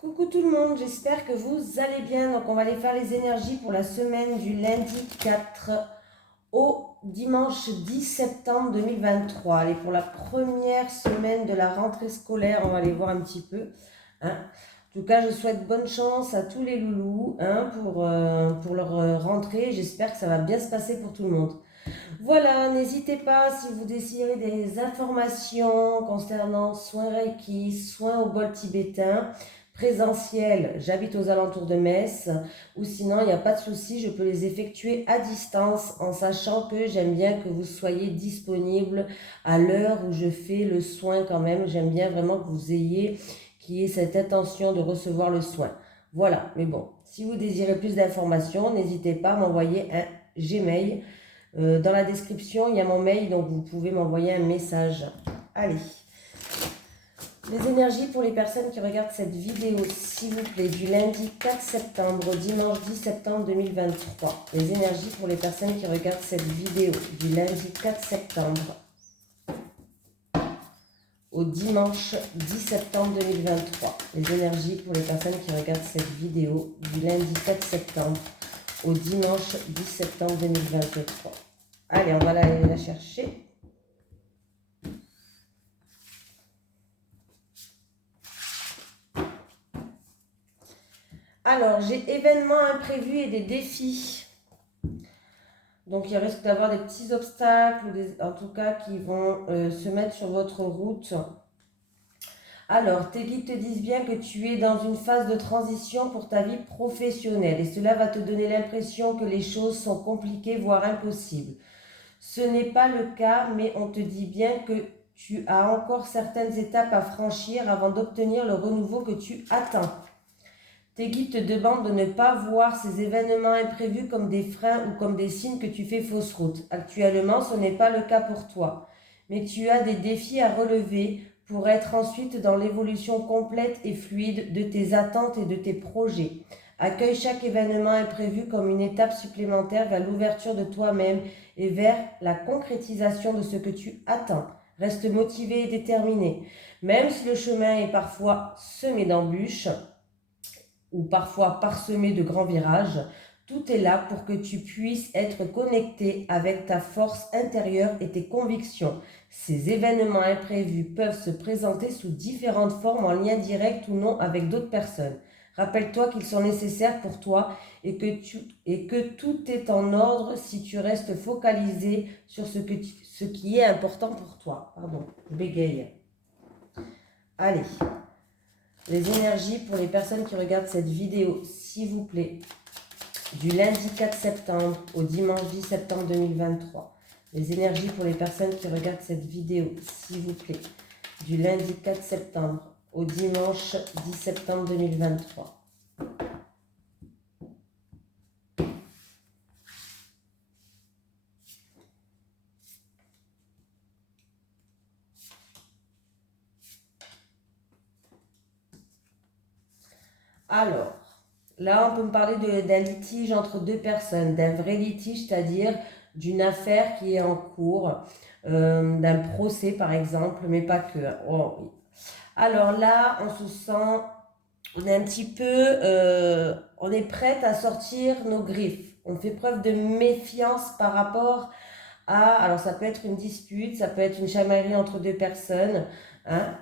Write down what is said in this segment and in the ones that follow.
Coucou tout le monde, j'espère que vous allez bien. Donc on va aller faire les énergies pour la semaine du lundi 4 au dimanche 10 septembre 2023. Allez, pour la première semaine de la rentrée scolaire, on va aller voir un petit peu. En tout cas, je souhaite bonne chance à tous les loulous pour leur rentrée. J'espère que ça va bien se passer pour tout le monde. Voilà, n'hésitez pas si vous désirez des informations concernant soins Reiki, soins au bol tibétain, présentiel, j'habite aux alentours de Metz, ou sinon il n'y a pas de souci, je peux les effectuer à distance en sachant que j'aime bien que vous soyez disponible à l'heure où je fais le soin quand même. J'aime bien vraiment que vous ayez, qu'il y ait cette intention de recevoir le soin. Voilà, mais bon, si vous désirez plus d'informations, n'hésitez pas à m'envoyer un Gmail. Dans la description, il y a mon mail, donc vous pouvez m'envoyer un message. Allez. Les énergies pour les personnes qui regardent cette vidéo, s'il vous plaît, du lundi 4 septembre au dimanche 10 septembre 2023. Les énergies pour les personnes qui regardent cette vidéo, du lundi 4 septembre au dimanche 10 septembre 2023. Les énergies pour les personnes qui regardent cette vidéo, du lundi 4 septembre au dimanche 10 septembre 2023. Allez, on va aller la chercher. Alors, j'ai événements imprévus et des défis. Donc, il risque d'avoir des petits obstacles, en tout cas, qui vont se mettre sur votre route. Alors, tes guides te disent bien que tu es dans une phase de transition pour ta vie professionnelle. Et cela va te donner l'impression que les choses sont compliquées, voire impossibles. Ce n'est pas le cas, mais on te dit bien que tu as encore certaines étapes à franchir avant d'obtenir le renouveau que tu attends. Tes guides te demandent de ne pas voir ces événements imprévus comme des freins ou comme des signes que tu fais fausse route. Actuellement, ce n'est pas le cas pour toi, mais tu as des défis à relever pour être ensuite dans l'évolution complète et fluide de tes attentes et de tes projets. Accueille chaque événement imprévu comme une étape supplémentaire vers l'ouverture de toi-même et vers la concrétisation de ce que tu attends. Reste motivé et déterminé. Même si le chemin est parfois semé d'embûches, ou parfois parsemé de grands virages, tout est là pour que tu puisses être connecté avec ta force intérieure et tes convictions. Ces événements imprévus peuvent se présenter sous différentes formes en lien direct ou non avec d'autres personnes. Rappelle-toi qu'ils sont nécessaires pour toi et que tout est en ordre si tu restes focalisé sur ce qui est important pour toi. Pardon, je bégaye. Allez. Les énergies pour les personnes qui regardent cette vidéo, s'il vous plaît, du lundi 4 septembre au dimanche 10 septembre 2023. Les énergies pour les personnes qui regardent cette vidéo, s'il vous plaît, du lundi 4 septembre au dimanche 10 septembre 2023. Alors, là, on peut me parler d'un litige entre deux personnes, d'un vrai litige, c'est-à-dire d'une affaire qui est en cours, d'un procès par exemple, mais pas que. Oh, oui. Alors là, on se sent, on est un petit peu, on est prête à sortir nos griffes. On fait preuve de méfiance par rapport à, alors ça peut être une dispute, ça peut être une chamaillerie entre deux personnes. Hein.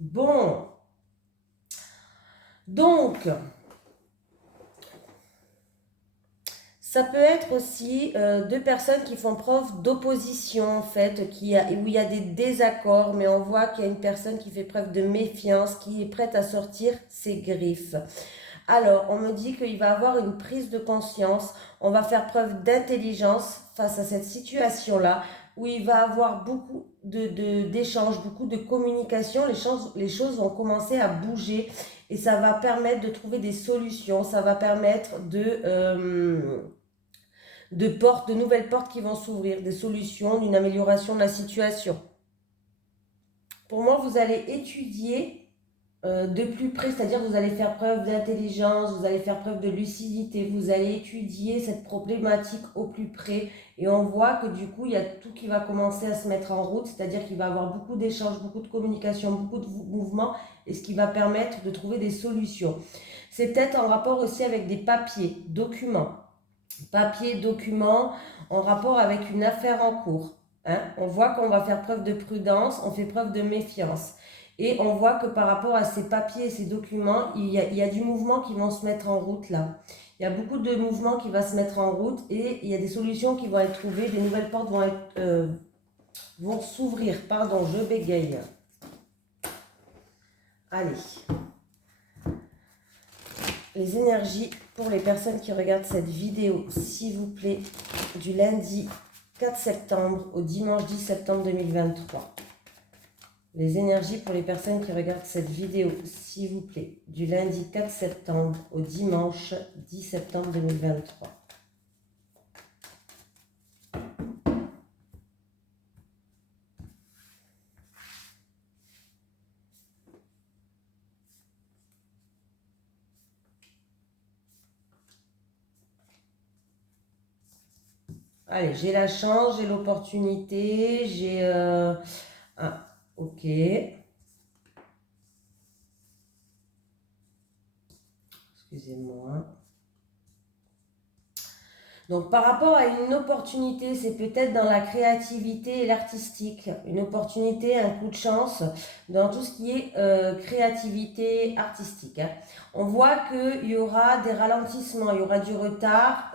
Bon, donc, ça peut être aussi deux personnes qui font preuve d'opposition en fait, où il y a des désaccords, mais on voit qu'il y a une personne qui fait preuve de méfiance, qui est prête à sortir ses griffes. Alors, on me dit qu'il va avoir une prise de conscience, on va faire preuve d'intelligence face à cette situation-là, où il va avoir beaucoup d'échanges, beaucoup de communication, les choses vont commencer à bouger et ça va permettre de trouver des solutions, ça va permettre de nouvelles portes qui vont s'ouvrir, des solutions, d'une amélioration de la situation. Pour moi, vous allez étudier de plus près, c'est-à-dire vous allez faire preuve d'intelligence, vous allez faire preuve de lucidité, vous allez étudier cette problématique au plus près et on voit que du coup il y a tout qui va commencer à se mettre en route, c'est-à-dire qu'il va y avoir beaucoup d'échanges, beaucoup de communication, beaucoup de mouvements et ce qui va permettre de trouver des solutions. C'est peut-être en rapport aussi avec des papiers, documents en rapport avec une affaire en cours. Hein. On voit qu'on va faire preuve de prudence, on fait preuve de méfiance. Et on voit que par rapport à ces papiers et ces documents, il y a du mouvement qui vont se mettre en route là. Il y a beaucoup de mouvements qui vont se mettre en route et il y a des solutions qui vont être trouvées, des nouvelles portes vont s'ouvrir. Pardon, je bégaye. Allez. Les énergies pour les personnes qui regardent cette vidéo, s'il vous plaît, du lundi 4 septembre au dimanche 10 septembre 2023. Les énergies pour les personnes qui regardent cette vidéo, s'il vous plaît, du lundi 4 septembre au dimanche 10 septembre 2023. Allez, j'ai la chance, j'ai l'opportunité, j'ai... Ah, ok. Excusez-moi. Donc par rapport à une opportunité, c'est peut-être dans la créativité et l'artistique. Une opportunité, un coup de chance dans tout ce qui est créativité artistique. Hein. On voit qu'il y aura des ralentissements, il y aura du retard,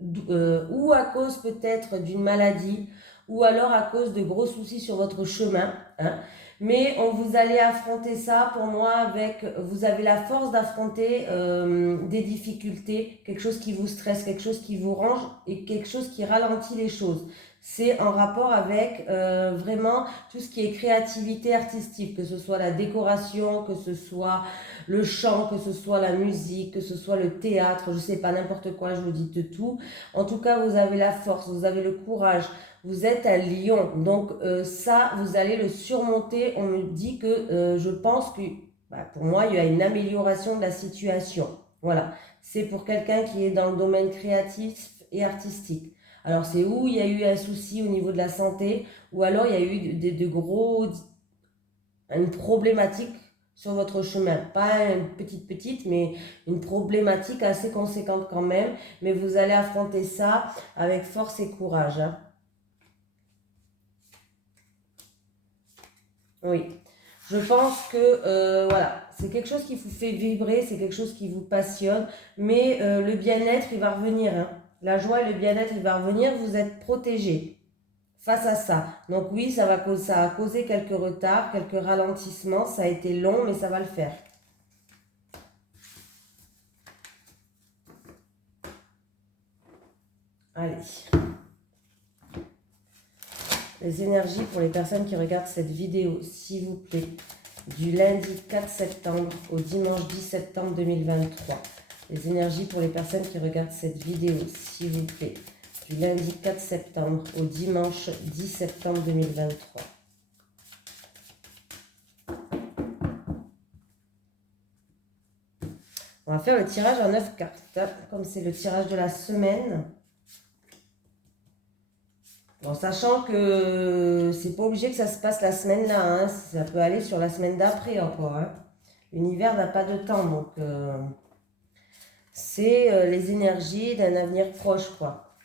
ou à cause peut-être d'une maladie, ou alors à cause de gros soucis sur votre chemin. Hein. Mais vous allez affronter ça, pour moi, avec, vous avez la force d'affronter des difficultés, quelque chose qui vous stresse, quelque chose qui vous range et quelque chose qui ralentit les choses. C'est en rapport avec vraiment tout ce qui est créativité artistique, que ce soit la décoration, que ce soit le chant, que ce soit la musique, que ce soit le théâtre, je sais pas, n'importe quoi, je vous dis de tout. En tout cas, vous avez la force, vous avez le courage, vous êtes à Lyon, donc ça, vous allez le surmonter. On me dit que je pense que, pour moi, il y a une amélioration de la situation. Voilà, c'est pour quelqu'un qui est dans le domaine créatif et artistique. Alors, c'est où il y a eu un souci au niveau de la santé, ou alors il y a eu une problématique sur votre chemin. Pas une petite, mais une problématique assez conséquente quand même. Mais vous allez affronter ça avec force et courage. Hein. Oui, je pense que voilà, c'est quelque chose qui vous fait vibrer, c'est quelque chose qui vous passionne, mais le bien-être, il va revenir. Hein. La joie et le bien-être, il va revenir, vous êtes protégé face à ça. Donc oui, ça a causé quelques retards, quelques ralentissements, ça a été long, mais ça va le faire. Allez. Les énergies pour les personnes qui regardent cette vidéo, s'il vous plaît, du lundi 4 septembre au dimanche 10 septembre 2023. Les énergies pour les personnes qui regardent cette vidéo, s'il vous plaît, du lundi 4 septembre au dimanche 10 septembre 2023. On va faire le tirage en 9 cartes, comme c'est le tirage de la semaine. Bon, sachant que c'est pas obligé que ça se passe la semaine là, hein. Ça peut aller sur la semaine d'après encore. Hein. L'univers n'a pas de temps, donc c'est les énergies d'un avenir proche, quoi.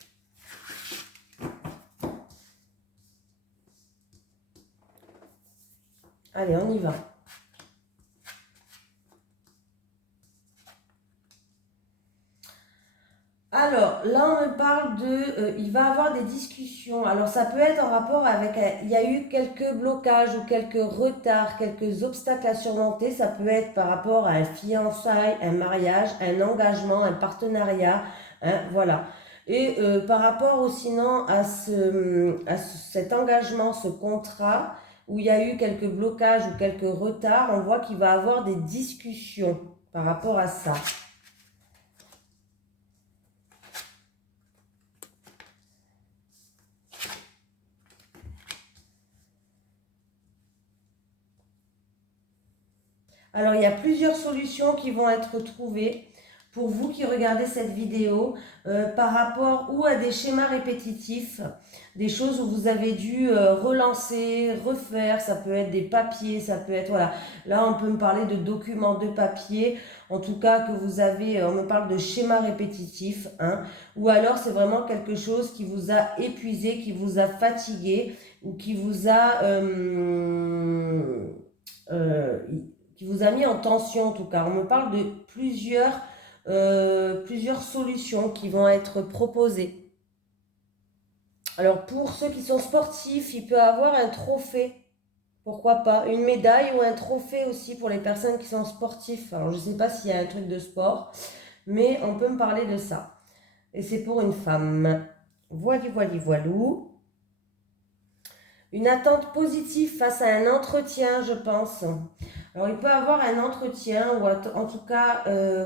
Allez, on y va. Alors, là, on me parle de... il va avoir des discussions. Alors, ça peut être en rapport avec... il y a eu quelques blocages ou quelques retards, quelques obstacles à surmonter. Ça peut être par rapport à un fiançailles, un mariage, un engagement, un partenariat. Hein, voilà. Et par rapport au sinon cet engagement, ce contrat, où il y a eu quelques blocages ou quelques retards, on voit qu'il va avoir des discussions par rapport à ça. Alors, il y a plusieurs solutions qui vont être trouvées pour vous qui regardez cette vidéo par rapport ou à des schémas répétitifs, des choses où vous avez dû relancer, refaire, ça peut être des papiers, ça peut être, voilà, là on peut me parler de documents de papier, en tout cas que vous avez, on me parle de schémas répétitifs, hein, ou alors c'est vraiment quelque chose qui vous a épuisé, qui vous a fatigué, ou euh, qui vous a mis en tension en tout cas. On me parle de plusieurs solutions qui vont être proposées. Alors pour ceux qui sont sportifs, il peut avoir un trophée, pourquoi pas, une médaille ou un trophée aussi pour les personnes qui sont sportifs. Alors je ne sais pas s'il y a un truc de sport, mais on peut me parler de ça. Et c'est pour une femme. Voilou. Une attente positive face à un entretien, je pense. Alors, il peut avoir un entretien, ou en tout cas,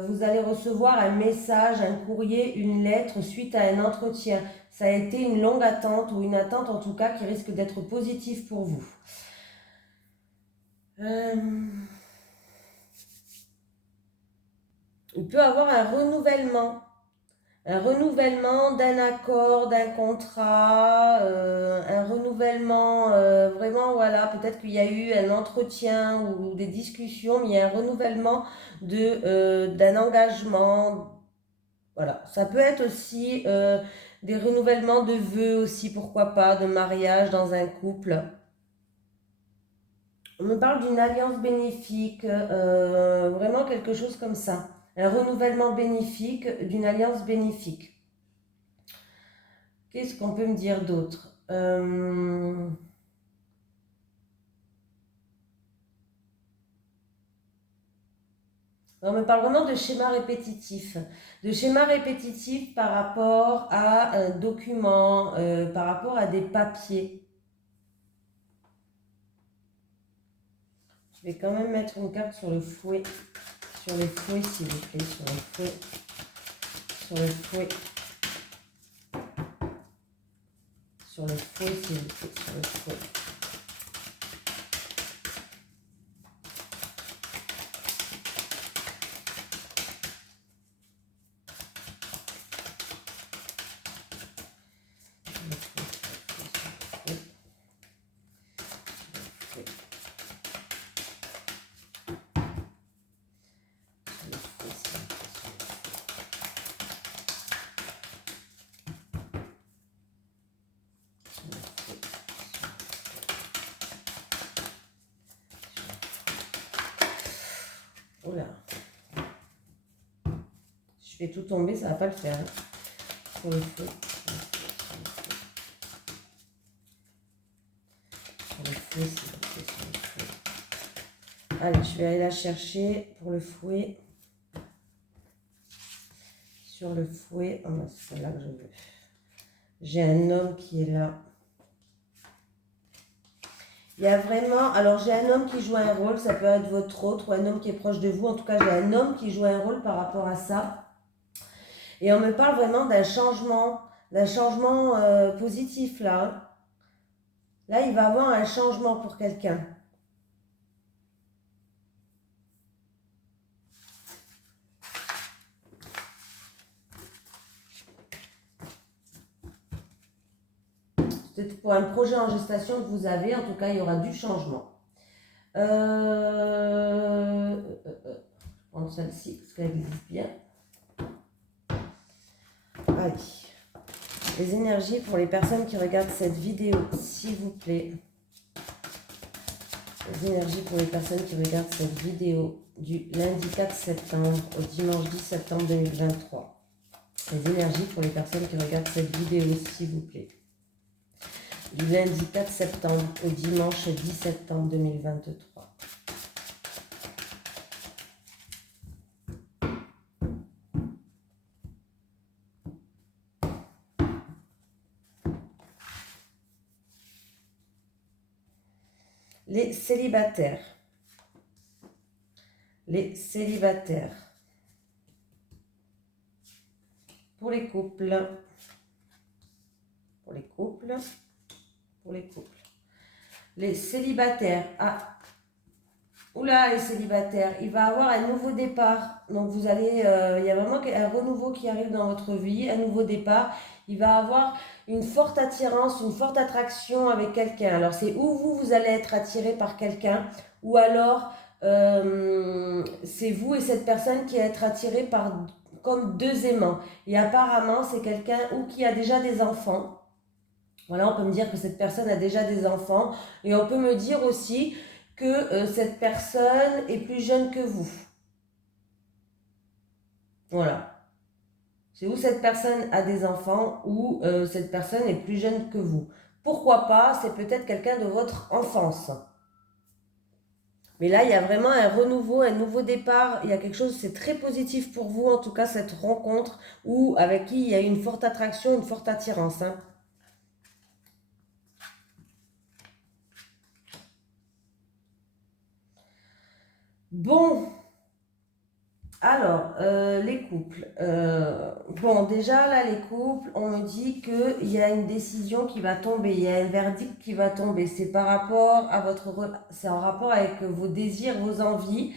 vous allez recevoir un message, un courrier, une lettre suite à un entretien. Ça a été une longue attente, ou une attente en tout cas qui risque d'être positive pour vous. Il peut avoir un renouvellement. Un renouvellement d'un accord, d'un contrat, un renouvellement, vraiment, voilà, peut-être qu'il y a eu un entretien ou des discussions, mais il y a un renouvellement d'un engagement. Voilà, ça peut être aussi des renouvellements de vœux aussi, pourquoi pas, de mariage dans un couple. On me parle d'une alliance bénéfique, vraiment quelque chose comme ça. Un renouvellement bénéfique d'une alliance bénéfique. Qu'est-ce qu'on peut me dire d'autre On me parle vraiment de schéma répétitif. De schéma répétitif par rapport à un document, par rapport à des papiers. Je vais quand même mettre une carte sur le fouet. Sur le fouet, s'il vous plaît. Sur le fouet. Sur le fouet. Sur le fouet, s'il vous plaît. Sur le fouet. Oula. Je fais tout tomber, ça va pas le faire. Hein. Sur le feu. Sur le feu, s'il vous plaît, sur le feu. Allez, je vais aller la chercher pour le fouet. Sur le fouet, oh, c'est celle-là que je veux. J'ai un homme qui est là. Il y a vraiment, alors j'ai un homme qui joue un rôle, ça peut être votre autre ou un homme qui est proche de vous. En tout cas, j'ai un homme qui joue un rôle par rapport à ça. Et on me parle vraiment d'un changement positif là. Là, il va y avoir un changement pour quelqu'un. Peut-être pour un projet en gestation que vous avez, en tout cas, il y aura du changement. Je vais prendre celle-ci parce qu'elle existe bien. Allez. Les énergies pour les personnes qui regardent cette vidéo, s'il vous plaît. Les énergies pour les personnes qui regardent cette vidéo du lundi 4 septembre au dimanche 10 septembre 2023. Les énergies pour les personnes qui regardent cette vidéo, s'il vous plaît. Du lundi 4 septembre au dimanche 10 septembre 2023. Les célibataires. Les célibataires. Pour les couples. Pour les couples. Pour les couples. Les célibataires. Ah. Oula, les célibataires, il va avoir un nouveau départ. Donc vous allez, il y a vraiment un renouveau qui arrive dans votre vie, un nouveau départ. Il va avoir une forte attirance, une forte attraction avec quelqu'un. Alors c'est où vous allez être attiré par quelqu'un, ou alors c'est vous et cette personne qui va être attiré par comme deux aimants. Et apparemment c'est quelqu'un ou qui a déjà des enfants. Voilà, on peut me dire que cette personne a déjà des enfants. Et on peut me dire aussi que cette personne est plus jeune que vous. Voilà. C'est où cette personne a des enfants ou cette personne est plus jeune que vous. Pourquoi pas, c'est peut-être quelqu'un de votre enfance. Mais là, il y a vraiment un renouveau, un nouveau départ. Il y a quelque chose, c'est très positif pour vous, en tout cas, cette rencontre, ou avec qui il y a une forte attraction, une forte attirance. Hein. Bon, alors, les couples. Bon, déjà, là, les couples, on me dit qu'il y a une décision qui va tomber, il y a un verdict qui va tomber. C'est par rapport à c'est en rapport avec vos désirs, vos envies,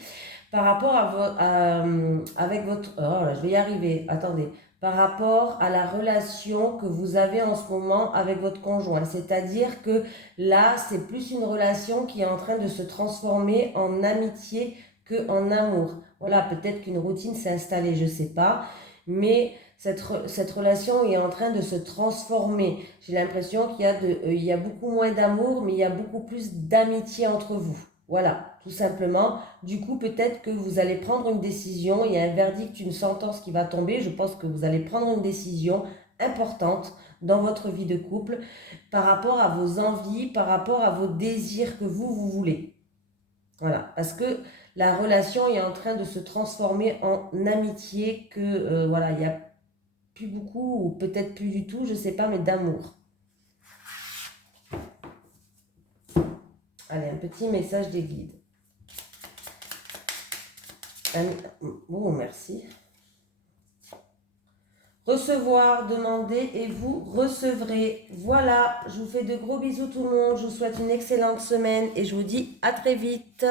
par rapport avec votre, oh là, je vais y arriver, attendez, par rapport à la relation que vous avez en ce moment avec votre conjoint. C'est-à-dire que là, c'est plus une relation qui est en train de se transformer en amitié qu'en amour. Voilà, peut-être qu'une routine s'est installée, je ne sais pas, mais cette relation est en train de se transformer. J'ai l'impression il y a beaucoup moins d'amour, mais il y a beaucoup plus d'amitié entre vous. Voilà, tout simplement. Du coup, peut-être que vous allez prendre une décision, il y a un verdict, une sentence qui va tomber. Je pense que vous allez prendre une décision importante dans votre vie de couple par rapport à vos envies, par rapport à vos désirs que vous voulez. Voilà, parce que la relation est en train de se transformer en amitié que, voilà, il n'y a plus beaucoup, ou peut-être plus du tout, je ne sais pas, mais d'amour. Allez, un petit message des guides. Bon, merci. Recevoir, demander et vous recevrez. Voilà, je vous fais de gros bisous tout le monde, je vous souhaite une excellente semaine et je vous dis à très vite.